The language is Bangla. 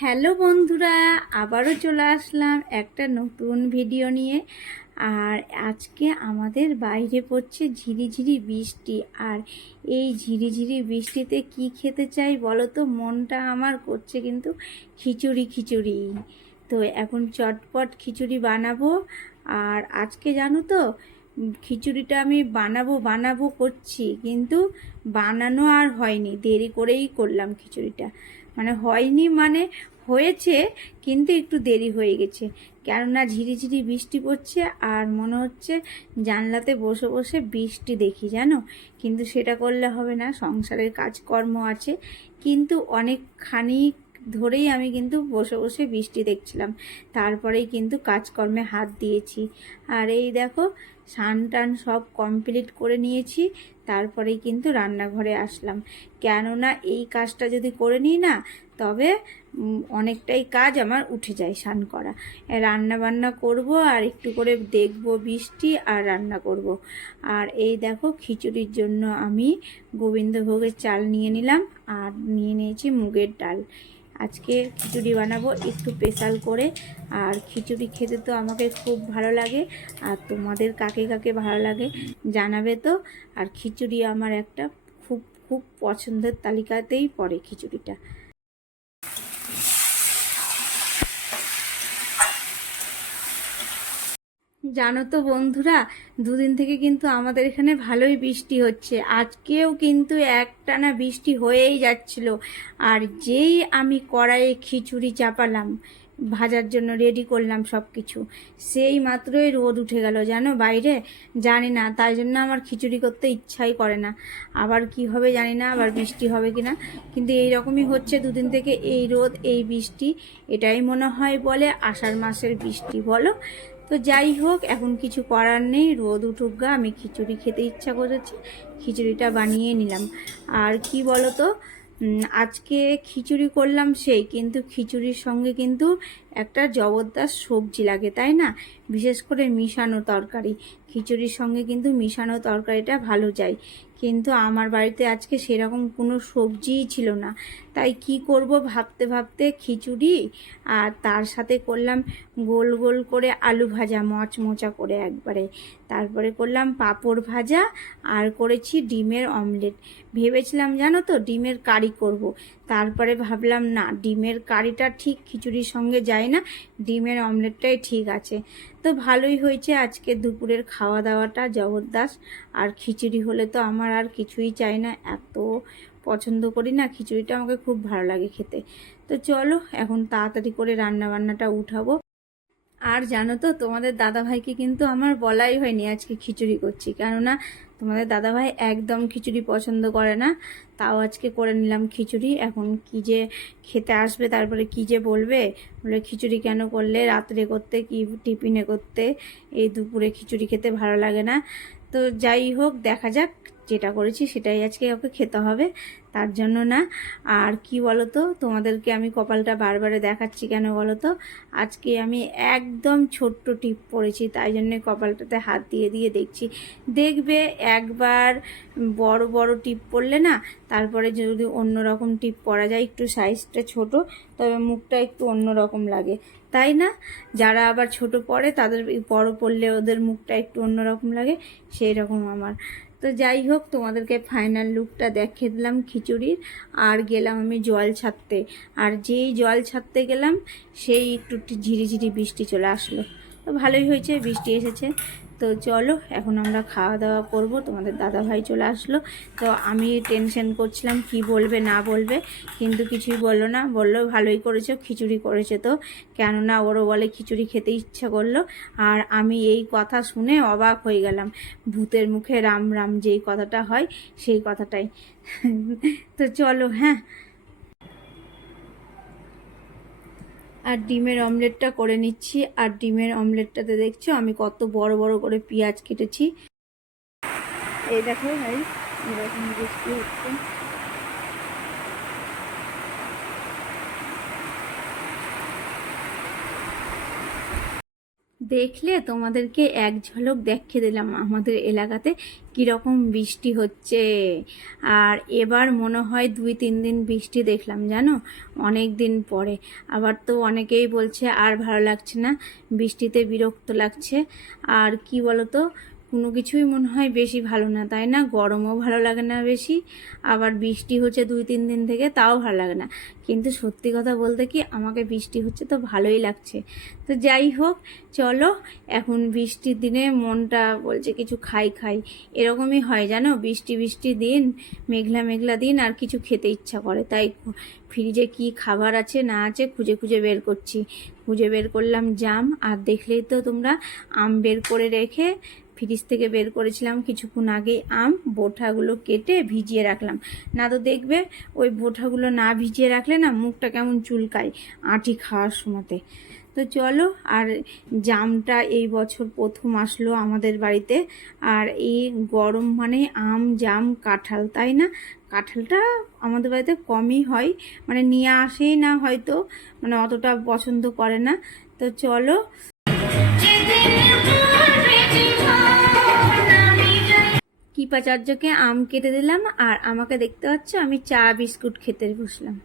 হ্যালো বন্ধুরা, আবারও চলে আসলাম একটা নতুন ভিডিও নিয়ে। আর আজকে আমাদের বাইরে পড়ছে ঝিরিঝিরি বৃষ্টি। আর এই ঝিরিঝিরি বৃষ্টিতে কি খেতে চাই বলো তো? মনটা আমার করছে কিন্তু খিচুড়ি খিচুড়ি। তো এখন চটপট খিচুড়ি বানাবো। আর আজকে জানো তো, খিচুড়িটা আমি বানাবো বানাবো করছি, কিন্তু বানানো আর হয়নি। দেরি করেই করলাম খিচুড়িটা। মানে হয়নি মানে হয়েছে, কিন্তু একটু দেরি হয়ে গেছে। কেননা ঝিরিঝিরি বৃষ্টি পড়ছে আর মনে হচ্ছে জানলাতে বসে বসে বৃষ্টি দেখি, জানো। কিন্তু সেটা করলে হবে না, সংসারের কাজকর্ম আছে। কিন্তু অনেকখানি ধরেই আমি কিন্তু বসে বসে বৃষ্টি দেখছিলাম, তারপরেই কিন্তু কাজকর্মে হাত দিয়েছি। আর এই দেখো, স্নান টান সব কমপ্লিট করে নিয়েছি, তারপরেই কিন্তু রান্নাঘরে আসলাম। কেননা এই কাজটা যদি করে নিই না, তবে অনেকটাই কাজ আমার উঠে যায় স্নান করা। রান্না বান্না করব আর একটু করে দেখব বৃষ্টি আর রান্না করব। আর এই দেখো, খিচুড়ির জন্য আমি গোবিন্দভোগের চাল নিয়ে নিলাম আর নিয়ে নিয়েছি মুগের ডাল। আজকে খিচুড়ি বানাবো একটু স্পেশাল করে। আর খিচুড়ি খেতে তো আমাকে খুব ভালো লাগে। আর তোমাদের কাকে কাকে ভালো লাগে জানাবে তো। আর খিচুড়ি আমার একটা খুব খুব পছন্দের তালিকাতেই পড়ে খিচুড়িটা। জানো তো বন্ধুরা, দুদিন থেকে কিন্তু আমাদের এখানে ভালোই বৃষ্টি হচ্ছে। আজকেও কিন্তু একটানা বৃষ্টি হয়েই যাচ্ছিল। আর যেই আমি কড়াইয়ে খিচুড়ি চাপালাম, ভাজার জন্য রেডি করলাম সব কিছু, সেই মাত্রই রোদ উঠে গেল জানো বাইরে। জানি না, তাই জন্য আমার খিচুড়ি করতে ইচ্ছাই করে না। আবার কি হবে জানি না, আবার বৃষ্টি হবে কিনা। কিন্তু এই রকমই হচ্ছে দুদিন থেকে, এই রোদ এই বৃষ্টি। এটাই মনে হয় বলে আষাঢ় মাসের বৃষ্টি, বলো। তো যাই হোক, এখন কিছু করার নেই, রোদ উঠুক গা। আমি খিচুড়ি খেতে ইচ্ছা করেছে, খিচুড়িটা বানিয়ে নিলাম। আর কি বলো তো, আজকে খিচুড়ি করলাম সেই, কিন্তু খিচুড়ির সঙ্গে কিন্তু একটা জবরদস্ত সবজি লাগে, তাই না? বিশেষ করে মিশানো তরকারি। খিচুড়ির সঙ্গে কিন্তু মিশানো তরকারিটা ভালো যায়। কিন্তু আমার বাড়িতে আজকে সেরকম কোনো সবজিই ছিল না। তাই কি করব ভাবতে ভাবতে খিচুড়ি, আর তার সাথে করলাম গোল গোল করে আলু ভাজা, মচমচা করে একবারে। তারপরে করলাম পাঁপড় ভাজা, আর করেছি ডিমের অমলেট। ভেবেছিলাম জানো তো ডিমের কারি করব। তারপরে ভাবলাম না, ডিমের কারিটা ঠিক খিচুড়ির সঙ্গে যায় না, ডিমের অমলেটটাই ঠিক আছে। তো ভালোই হয়েছে, আজকে দুপুরের খাওয়া দাওয়াটা জবরদস্ত। আর খিচুড়ি হলে তো আমার আর কিছুই চাই না, এত পছন্দ করি না খিচুড়িটা, আমাকে খুব ভালো লাগে খেতে। তো চলো এখন তাড়াতাড়ি করে রান্না বান্নাটা উঠাবো। আর জানো তো, তোমাদের দাদাভাইকে কিন্তু আমার বলাই হয়নি আজকে খিচুড়ি করছি। কেননা তোমাদের দাদাভাই একদম খিচুড়ি পছন্দ করে না। তাও আজকে করে নিলাম খিচুড়ি। এখন কি যে খেতে আসবে, তারপরে কি যে বলবে, বলে খিচুড়ি কেন করলে, রাত্রে করতে কি টিফিনে করতে, এই দুপুরে খিচুড়ি খেতে ভালো লাগে না। তো যাই হোক, দেখা যাক, যেটা করেছি সেটাই আজকে ওকে খেতে হবে, তার জন্য না। আর কি বলো তো, তোমাদেরকে আমি কপালটা বারবারে দেখাচ্ছি কেন বলো তো? আজকে আমি একদম ছোট্ট টিপ পরেছি, তাই জন্যে কপালটাতে হাত দিয়ে দিয়ে দেখছি। দেখবে একবার বড় বড় টিপ পরলে না, তারপরে যদি অন্য রকম টিপ পরা যায়, একটু সাইজটা ছোট, তবে মুখটা একটু অন্য রকম লাগে, তাই না? যারা আবার ছোট পরে, তাদের বড় পরলে ওদের মুখটা একটু অন্যরকম লাগে, সেই রকম আমার। তো যাই হোক, তোমাদেরকে ফাইনাল লুকটা দেখিয়ে দিলাম খিচুড়ির। আর গেলাম আমি জল ছাড়তে। আর যেই জল ছাড়তে গেলাম, সেই একটু ঝিরিঝিরি বৃষ্টি চলে আসলো। তো ভালোই হয়েছে, বৃষ্টি এসেছে। তো চলো এখন আমরা খাওয়া দাওয়া করব। তোমাদের দাদাভাই চলে আসলো। তো আমি টেনশন করছিলাম কি বলবে না বলবে, কিন্তু কিছুই বললো না। বললো ভালোই করেছো, খিচুড়ি করেছে তো। কেননা ওরও বলে খিচুড়ি খেতে ইচ্ছা করলো। আর আমি এই কথা শুনে অবাক হয়ে গেলাম। ভূতের মুখে রাম রাম যেই কথাটা হয়, সেই কথাটাই। তো চলো, হ্যাঁ। আর ডিমের অমলেটটা করে নিচ্ছি। আর ডিমের অমলেটটাতে দেখছো আমি কত বড় বড় করে পেঁয়াজ কেটেছি। এই দেখো ভাই, এরকম বৃষ্টি হচ্ছে। দেখলে তোমাদেরকে এক ঝলক দেখিয়ে দিলাম আমাদের এলাকাতে কীরকম বৃষ্টি হচ্ছে। আর এবার মনে হয় 2-3 দিন বৃষ্টি দেখলাম, জানো, অনেক দিন পরে। আবার তো অনেকেই বলছে আর ভালো লাগছে না, বৃষ্টিতে বিরক্ত লাগছে। আর কি বলো তো, কোনো কিছুই মনে হয় বেশি ভালো না, তাই না? গরমও ভালো লাগে না বেশি, আবার বৃষ্টি হচ্ছে 2-3 দিন থেকে, তাও ভালো লাগে না। কিন্তু সত্যি কথা বলতে কি, আমাকে বৃষ্টি হচ্ছে তো ভালোই লাগছে। তো যাই হোক, চলো, এখন বৃষ্টির দিনে মনটা বলছে কিছু খাই খাই, এরকমই হয় জানো, বৃষ্টি বৃষ্টি দিন, মেঘলা মেঘলা দিন, আর কিছু খেতে ইচ্ছা করে। তাই ফ্রিজে কি খাবার আছে না আছে খুঁজে খুঁজে বের করছি। খুঁজে বের করলাম জাম, আর দেখলেই তো তোমরা, আম বের করে রেখে ফ্রিজ থেকে বের করেছিলাম কিছুক্ষণ আগে আম, বোঁটাগুলো কেটে ভিজিয়ে রাখলাম। না তো দেখবে ওই বোঁটাগুলো না ভিজিয়ে রাখলে না মুখটা কেমন চুলকায় আঁটি খাওয়ার সময়তে। তো চলো, আর জামটা এই বছর প্রথম আসলো আমাদের বাড়িতে। আর এই গরম মানে আম, জাম, কাঁঠাল, তাই না? কাঁঠালটা আমাদের বাড়িতে কমই হয়, মানে নিয়ে আসেই না হয়তো, মানে অতটা পছন্দ করে না। তো চলো, কৃপাচার্যকে আম কেটে দিলাম, আর আমাকে দেখতে পাচ্ছ আমি চা বিস্কুট খেতে বসলাম।